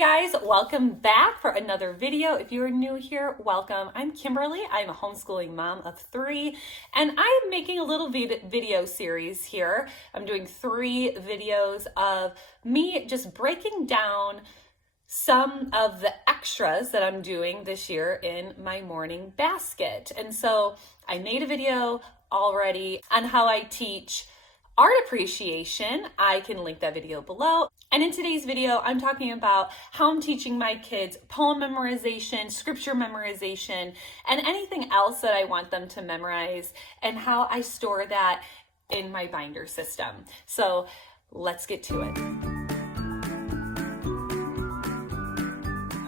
guys, welcome back for another video. If you're new here, welcome. I'm Kimberly. I'm a homeschooling mom of 3, and I'm making a little video series here. I'm doing 3 videos of me just breaking down some of the extras that I'm doing this year in my morning basket. And so I made a video already on how I teach art appreciation. I can link that video below. And in today's video, I'm talking about how I'm teaching my kids poem memorization, scripture memorization, and anything else that I want them to memorize, and how I store that in my binder system. So let's get to it.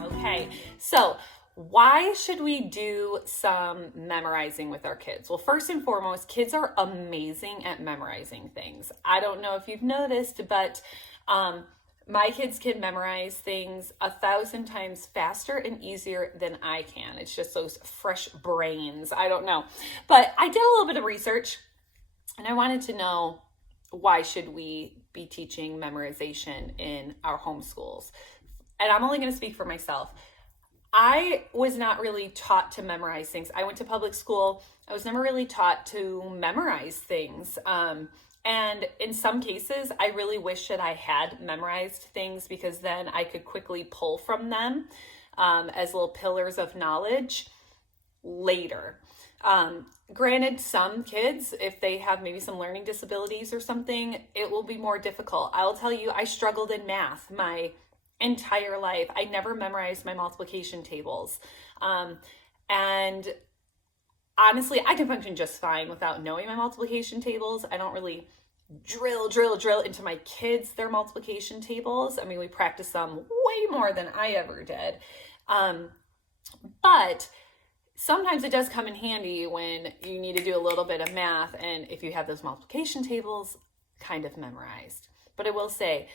Okay, so why should we do some memorizing with our kids? Well, first and foremost, kids are amazing at memorizing things. I don't know if you've noticed, but my kids can memorize things 1,000 times faster and easier than I can. It's just those fresh brains. I don't know. But I did a little bit of research, and I wanted to know, why should we be teaching memorization in our homeschools? And I'm only going to speak for myself. I was not really taught to memorize things. I went to public school. I was never really taught to memorize things. And in some cases, I really wish that I had memorized things, because then I could quickly pull from them as little pillars of knowledge later. Granted, some kids, if they have maybe some learning disabilities or something, it will be more difficult. I'll tell you, I struggled in math my entire life. I never memorized my multiplication tables. And honestly, I can function just fine without knowing my multiplication tables. I don't really drill into my kids their multiplication tables. I mean, we practice them way more than I ever did. But sometimes it does come in handy when you need to do a little bit of math, and if you have those multiplication tables kind of memorized. But I will say,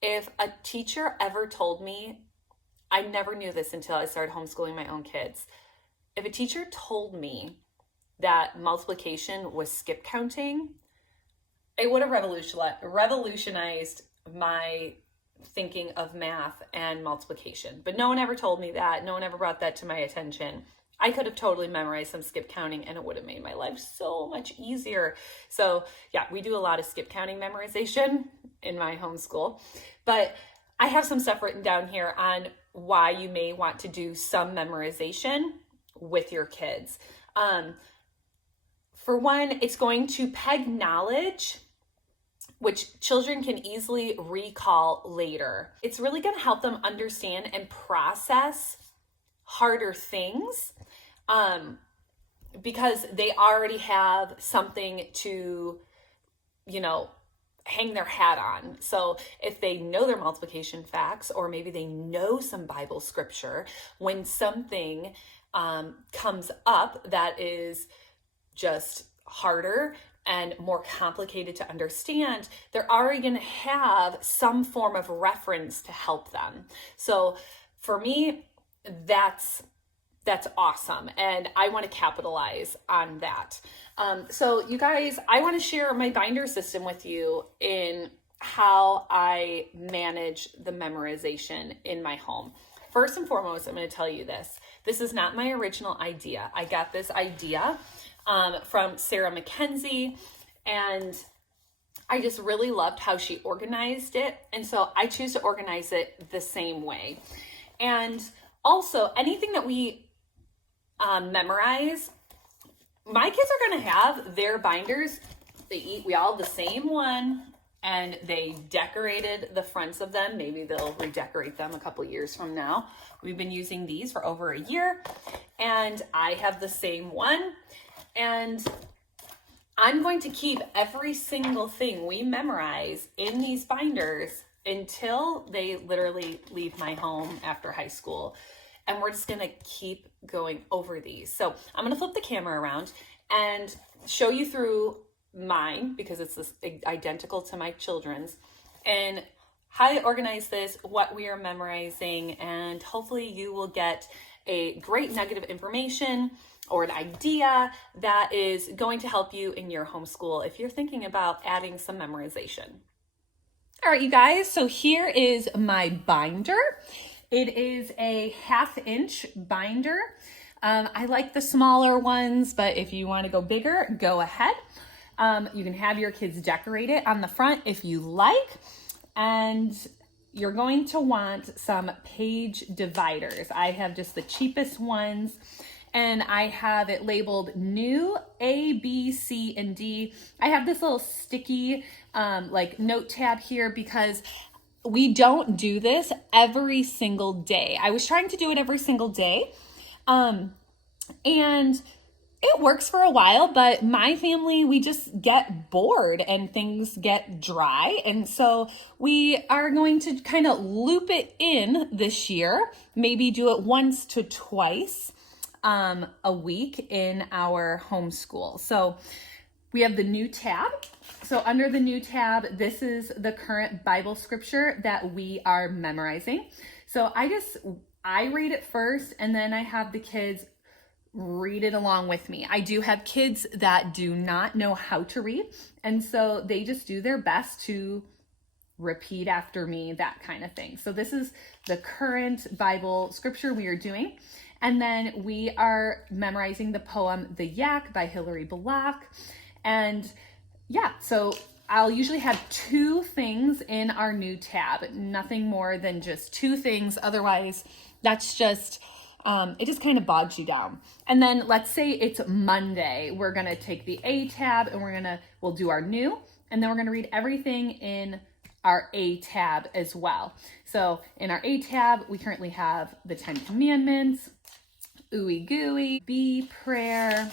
if a teacher ever told me, I never knew this until I started homeschooling my own kids. If a teacher told me that multiplication was skip counting, it would have revolutionized my thinking of math and multiplication. But no one ever told me that. No one ever brought that to my attention. I could have totally memorized some skip counting, and it would have made my life so much easier. So yeah, we do a lot of skip counting memorization in my homeschool. But I have some stuff written down here on why you may want to do some memorization with your kids. For one, it's going to peg knowledge, which children can easily recall later. It's really going to help them understand and process harder things, because they already have something to, hang their hat on. So if they know their multiplication facts, or maybe they know some Bible scripture, when something comes up that is just harder and more complicated to understand, they're already going to have some form of reference to help them. So for me, that's awesome, and I want to capitalize on that. So you guys, I want to share my binder system with you in how I manage the memorization in my home. First and foremost, I'm going to tell you this. This is not my original idea. I got this idea from Sarah McKenzie, and I just really loved how she organized it. And so I choose to organize it the same way. And also, anything that we memorize, my kids are going to have their binders. We all have the same one, and they decorated the fronts of them. Maybe they'll redecorate them a couple years from now. We've been using these for over a year, and I have the same one. And I'm going to keep every single thing we memorize in these binders until they literally leave my home after high school. And we're just going to keep going over these. So I'm going to flip the camera around and show you through mine, because it's identical to my children's, and how I organize this, what we are memorizing, and hopefully you will get a great nugget of information or an idea that is going to help you in your homeschool if you're thinking about adding some memorization. All right, you guys, so here is my binder. It is a 1/2 inch binder. I like the smaller ones, but if you want to go bigger, go ahead. You can have your kids decorate it on the front if you like. And you're going to want some page dividers. I have just the cheapest ones, and I have it labeled new A, B, C, and D. I have this little sticky like note tab here because we don't do this every single day. I was trying to do it every single day, and it works for a while, but my family, we just get bored and things get dry. And so we are going to kind of loop it in this year, maybe do it once to twice a week in our homeschool. So we have the new tab. So under the new tab, this is the current Bible scripture that we are memorizing. So I read it first, and then I have the kids read it along with me. I do have kids that do not know how to read, and so they just do their best to repeat after me, that kind of thing. So this is the current Bible scripture we are doing. And then we are memorizing the poem The Yak by Hilary Block. And yeah, so I'll usually have 2 things in our new tab, nothing more than just 2 things. Otherwise, that's just it just kind of bogs you down. And then let's say it's Monday. We're going to take the A tab and we'll do our new, and then we're going to read everything in our A tab as well. So in our A tab, we currently have the 10 Commandments, Ooey Gooey, B prayer,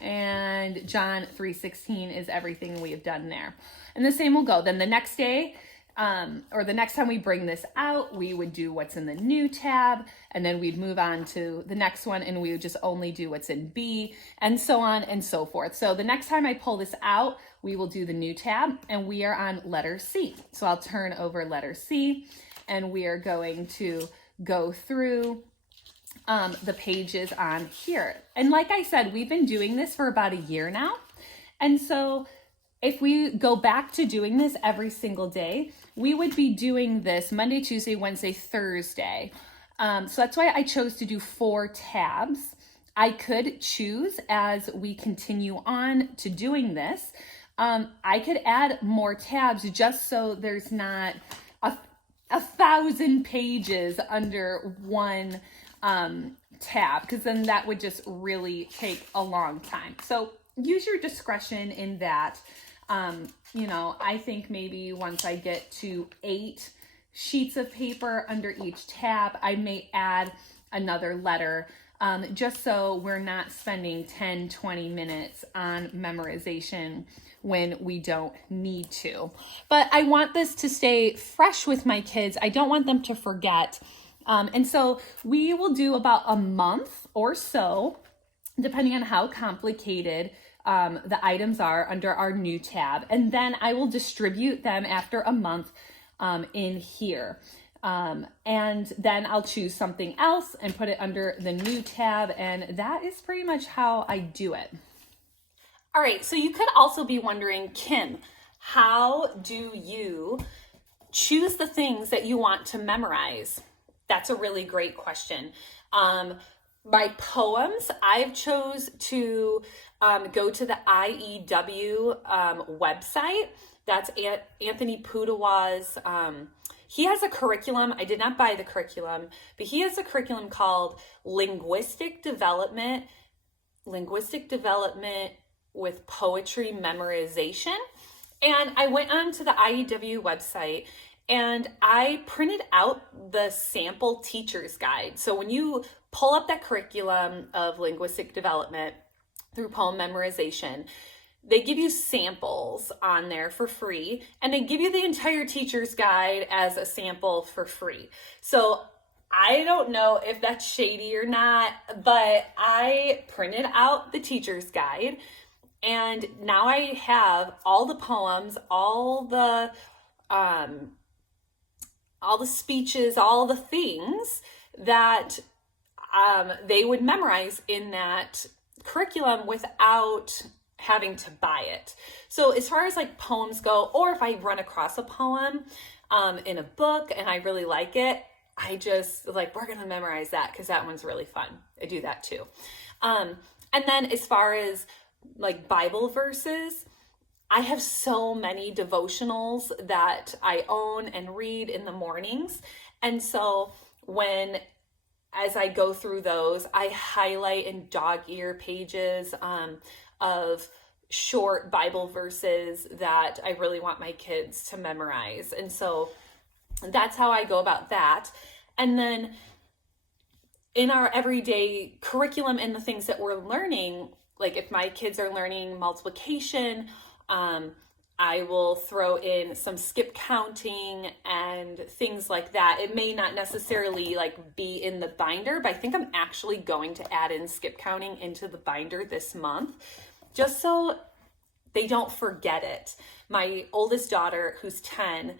and John 3:16 is everything we have done there. And the same will go. Then the next day, or the next time we bring this out, we would do what's in the new tab, and then we'd move on to the next one, and we would just only do what's in B, and so on and so forth. So the next time I pull this out, we will do the new tab, and we are on letter C. So I'll turn over letter C, and we are going to go through the pages on here. And like I said, we've been doing this for about a year now. And so if we go back to doing this every single day, we would be doing this Monday, Tuesday, Wednesday, Thursday. So that's why I chose to do 4 tabs. I could choose, as we continue on to doing this, I could add more tabs just so there's not a 1,000 pages under one tab, because then that would just really take a long time. So use your discretion in that. I think maybe once I get to 8 sheets of paper under each tab, I may add another letter, just so we're not spending 10, 20 minutes on memorization when we don't need to. But I want this to stay fresh with my kids. I don't want them to forget. And so we will do about a month or so, depending on how complicated the items are under our new tab. And then I will distribute them after a month in here. And then I'll choose something else and put it under the new tab. And that is pretty much how I do it. All right, so you could also be wondering, Kim, how do you choose the things that you want to memorize? That's a really great question. My poems, I've chose to go to the IEW website. That's Anthony Pudawa's. He has a curriculum. I did not buy the curriculum, but he has a curriculum called Linguistic Development with Poetry Memorization. And I went on to the IEW website and I printed out the sample teacher's guide. So when you pull up that curriculum of linguistic development through poem memorization, they give you samples on there for free, and they give you the entire teacher's guide as a sample for free. So I don't know if that's shady or not, but I printed out the teacher's guide, and now I have all the poems, all the speeches, all the things that they would memorize in that curriculum without having to buy it. So as far as like poems go, or if I run across a poem in a book and I really like it, I just like, we're going to memorize that because that one's really fun. I do that too. And then as far as like Bible verses, I have so many devotionals that I own and read in the mornings. And so as I go through those, I highlight in dog ear pages of short Bible verses that I really want my kids to memorize. And so that's how I go about that. And then in our everyday curriculum and the things that we're learning, like if my kids are learning multiplication, I will throw in some skip counting and things like that. It may not necessarily like be in the binder, but I think I'm actually going to add in skip counting into the binder this month, just so they don't forget it. My oldest daughter, who's 10,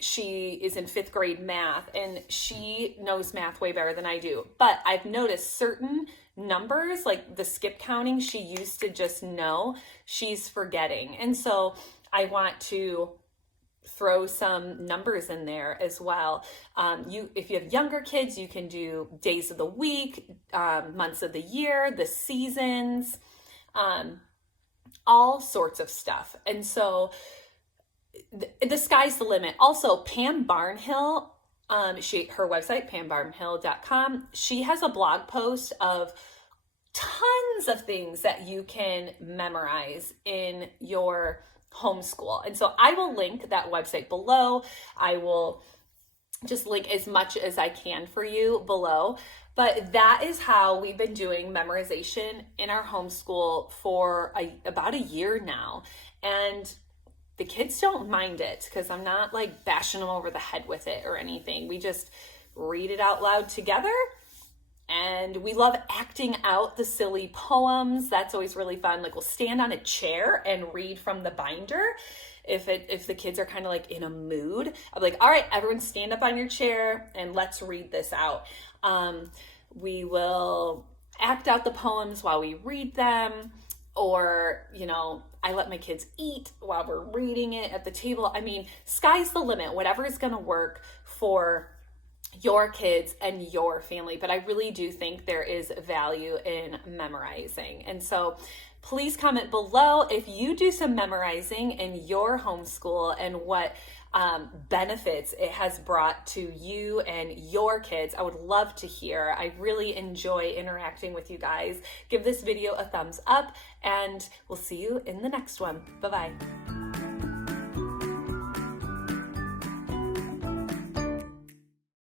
she is in 5th grade math, and she knows math way better than I do. But I've noticed certain numbers, like the skip counting she used to just know, she's forgetting. And so I want to throw some numbers in there as well. If you have younger kids, you can do days of the week, months of the year, the seasons, all sorts of stuff. And so the sky's the limit. Also, Pam Barnhill, her website, pambarnhill.com, she has a blog post of tons of things that you can memorize in your homeschool. And so I will link that website below. I will just link as much as I can for you below. But that is how we've been doing memorization in our homeschool for about a year now. And the kids don't mind it because I'm not like bashing them over the head with it or anything. We just read it out loud together, and we love acting out the silly poems. That's always really fun. Like we'll stand on a chair and read from the binder. If the kids are kind of like in a mood, I'm like, all right, everyone stand up on your chair and let's read this out. We will act out the poems while we read them. Or, I let my kids eat while we're reading it at the table. I mean, sky's the limit, whatever is going to work for your kids and your family. But I really do think there is value in memorizing. And so please comment below if you do some memorizing in your homeschool and what benefits it has brought to you and your kids. I would love to hear. I really enjoy interacting with you guys. Give this video a thumbs up, and we'll see you in the next one. Bye-bye.